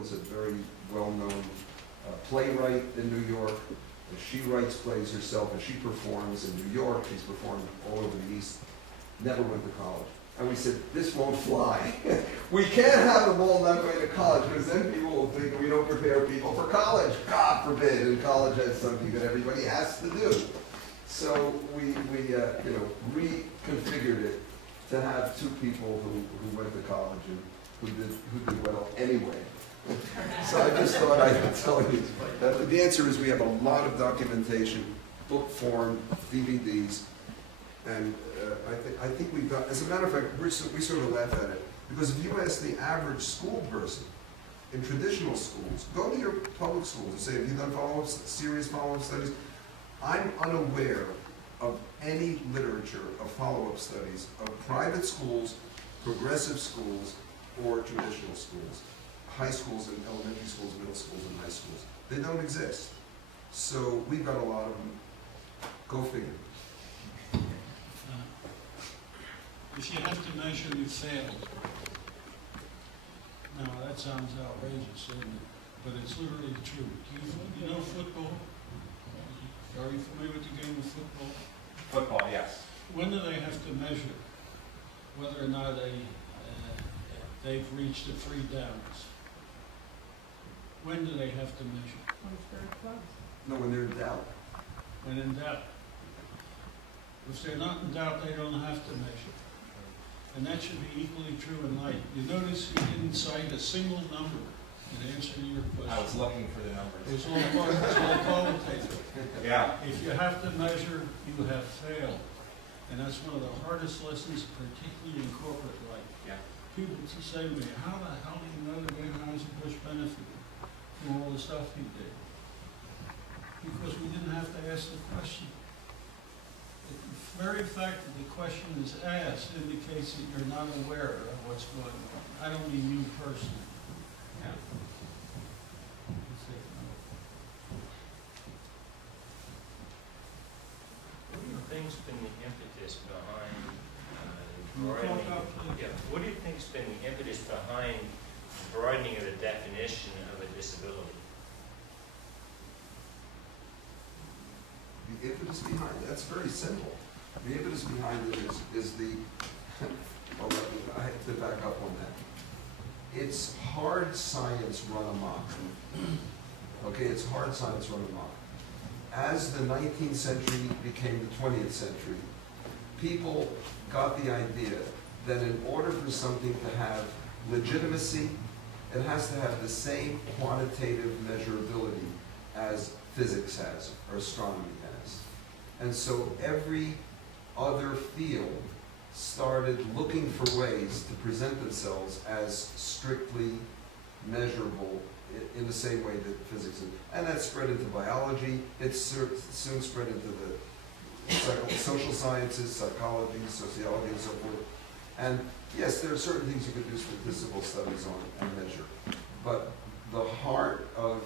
is a very well-known playwright in New York. And she writes plays herself, and she performs in New York. She's performed all over the East. Never went to college. And we said, this won't fly. We can't have them all not going to college, because then people will think we don't prepare people for college. God forbid, and college has something that everybody has to do. So we reconfigured it to have two people who went to college and who did well anyway. So I just thought I'd tell you that the answer is we have a lot of documentation, book form, DVDs, and I think we've got, as a matter of fact, we sort of laugh at it, because if you ask the average school person in traditional schools, go to your public schools and say, have you done follow-ups, serious follow-up studies? I'm unaware of any literature of follow-up studies of private schools, progressive schools, or traditional schools. High schools and elementary schools, middle schools and high schools. They don't exist. So we've got a lot of them. Go figure. If you have to measure, you failed. Now that sounds outrageous, isn't it? But it's literally true. Do you know football? Are you familiar with the game of football? Football, yes. When do they have to measure whether or not they've reached the 3 downs? When do they have to measure? When it's very close. No, when they're in doubt. When in doubt. If they're not in doubt, they don't have to measure. And that should be equally true in life. You notice he didn't cite a single number in answering your question. I was looking for the numbers. It was all qualitative. Yeah. If you have to measure, you have failed. And that's one of the hardest lessons, particularly in corporate life. Yeah. People to say to me, how the hell do you know that Anheuser-Busch benefited from all the stuff he did? Because we didn't have to ask the question. The very fact that the question is asked indicates that you're not aware of what's going on. I don't mean you personally. Yeah. What do you think's been the impetus behind What do you think's been the impetus behind broadening of the definition of a disability? The impetus behind it, that's very simple. The impetus behind it is the, I have to back up on that. It's hard science run amok. Okay, it's hard science run amok. As the 19th century became the 20th century, people got the idea that in order for something to have legitimacy, it has to have the same quantitative measurability as physics has, or astronomy has. And so every other field started looking for ways to present themselves as strictly measurable in the same way that physics is. And that spread into biology. It soon spread into the social sciences, psychology, sociology, and so forth. And yes, there are certain things you could do statistical studies on and measure. But the heart of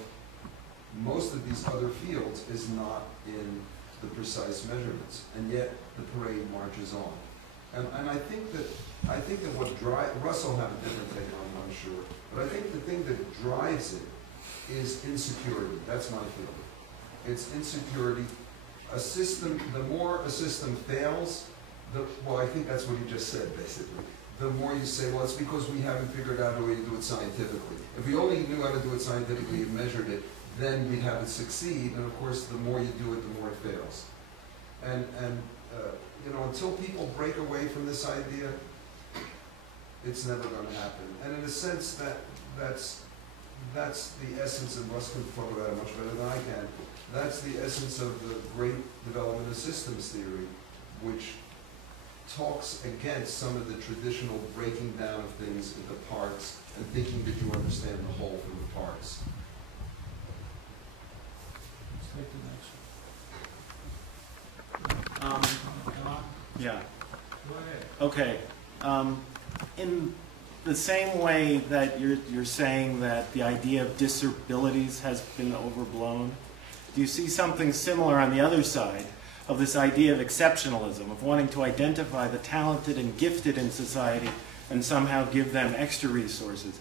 most of these other fields is not in the precise measurements, and yet the parade marches on. And I think that what Russ will have a different take on, I'm sure, but I think the thing that drives it is insecurity. That's my feeling. It's insecurity. A system, the more a system fails, well, I think that's what he just said, basically. The more you say, well, it's because we haven't figured out a way to do it scientifically. If we only knew how to do it scientifically and measured it, then we'd have it succeed. And of course, the more you do it, the more it fails. And you know, until people break away from this idea, it's never going to happen. And in a sense, that's the essence, and Russ can talk about it much better than I can. That's the essence of the great development of systems theory, which talks against some of the traditional breaking down of things into parts and thinking that you understand the whole from the parts. Let's take the next one. Yeah. Go ahead. Okay. In the same way that you're saying that the idea of disabilities has been overblown, do you see something similar on the other side of this idea of exceptionalism, of wanting to identify the talented and gifted in society and somehow give them extra resources?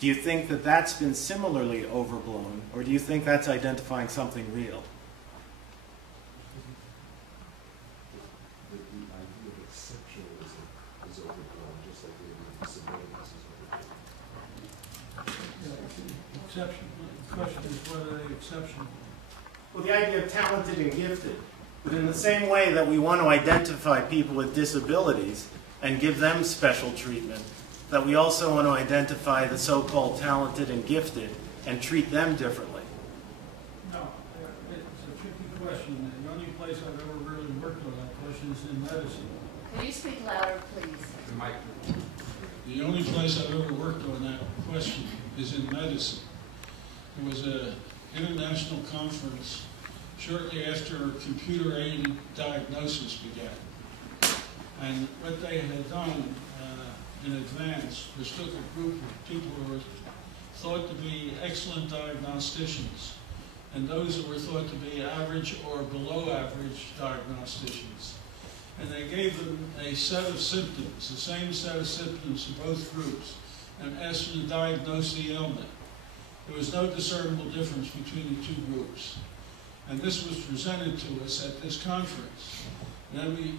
Do you think that that's been similarly overblown, or do you think that's identifying something real? The idea of exceptionalism is overblown, just like the idea of disabilities is overblown. Exception, the question is whether they're exceptional. Well, the idea of talented and gifted. But in the same way that we want to identify people with disabilities and give them special treatment, that we also want to identify the so-called talented and gifted and treat them differently. No, it's a tricky question. The only place I've ever really worked on that question is in medicine. Can you speak louder, please? The mic. The only place I've ever worked on that question is in medicine. There was an international conference shortly after computer-aided diagnosis began. And what they had done in advance was took a group of people who were thought to be excellent diagnosticians and those who were thought to be average or below average diagnosticians. And they gave them a set of symptoms, the same set of symptoms in both groups, and asked them to diagnose the ailment. There was no discernible difference between the two groups. And this was presented to us at this conference. And then we,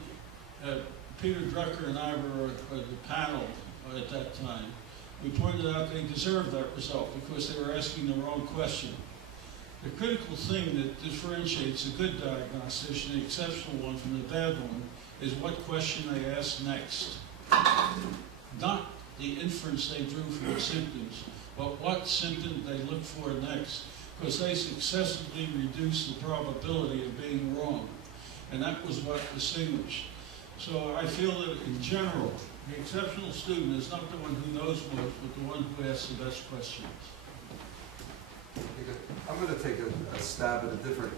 Peter Drucker and I were the panel at that time. We pointed out they deserved that result because they were asking the wrong question. The critical thing that differentiates a good diagnostician, the exceptional one, from the bad one, is what question they ask next. Not the inference they drew from the symptoms, but what symptom they look for next, because they successively reduce the probability of being wrong. And that was what distinguished. So I feel that in general, the exceptional student is not the one who knows most, but the one who asks the best questions. I'm going to take a stab at a different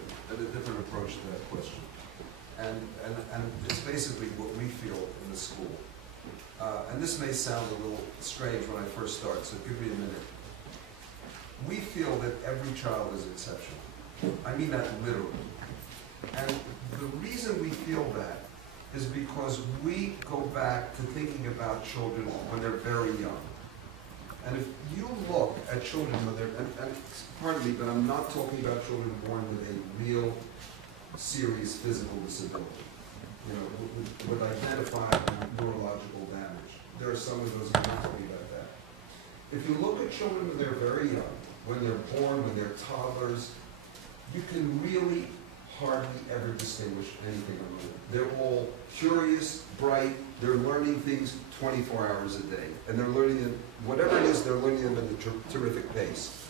approach to that question. And it's basically what we feel in the school. And this may sound a little strange when I first start, so give me a minute. We feel that every child is exceptional. I mean that literally. And the reason we feel that is because we go back to thinking about children when they're very young. And if you look at children when they're, and pardon me, but I'm not talking about children born with a real serious physical disability, you know, with identified neurological damage. There are some of those who are not talking about that. If you look at children when they're very young, when they're born, when they're toddlers, you can really hardly ever distinguish anything among them. They're all curious, bright, they're learning things 24 hours a day. And they're learning them, whatever it is, they're learning them at a terrific pace.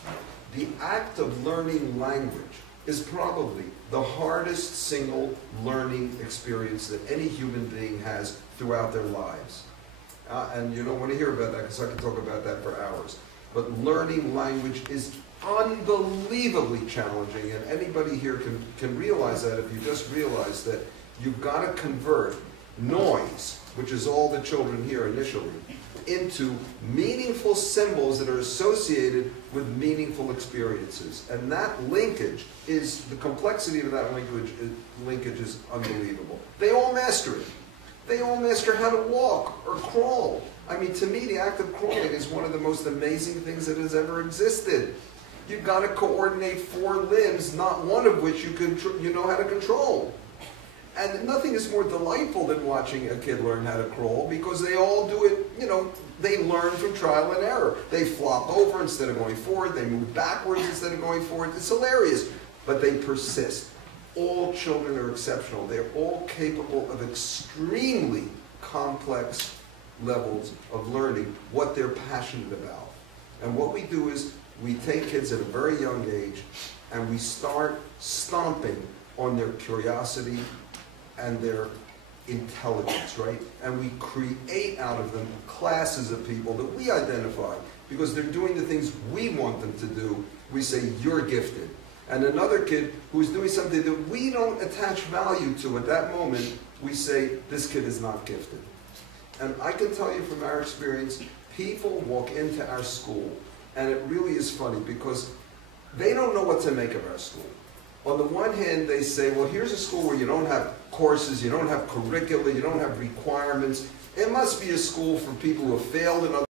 The act of learning language is probably the hardest single learning experience that any human being has throughout their lives. And you don't want to hear about that because I can talk about that for hours. But learning language is unbelievably challenging, and anybody here can realize that if you just realize that you've got to convert noise, which is all the children hear initially, into meaningful symbols that are associated with meaningful experiences. And that linkage is, the complexity of that linkage is unbelievable. They all master it. They all master how to walk or crawl. I mean, to me, the act of crawling is one of the most amazing things that has ever existed. You've got to coordinate 4 limbs, not one of which you know how to control. And nothing is more delightful than watching a kid learn how to crawl, because they all do it, you know, they learn from trial and error. They flop over instead of going forward, they move backwards instead of going forward. It's hilarious, but they persist. All children are exceptional. They're all capable of extremely complex levels of learning what they're passionate about. And what we do is we take kids at a very young age and we start stomping on their curiosity and their intelligence, right? And we create out of them classes of people that we identify because they're doing the things we want them to do. We say, you're gifted. And another kid who's doing something that we don't attach value to at that moment, we say, this kid is not gifted. And I can tell you from our experience, people walk into our school, and it really is funny because they don't know what to make of our school. On the one hand, they say, well, here's a school where you don't have courses, you don't have curricula, you don't have requirements. It must be a school for people who have failed in other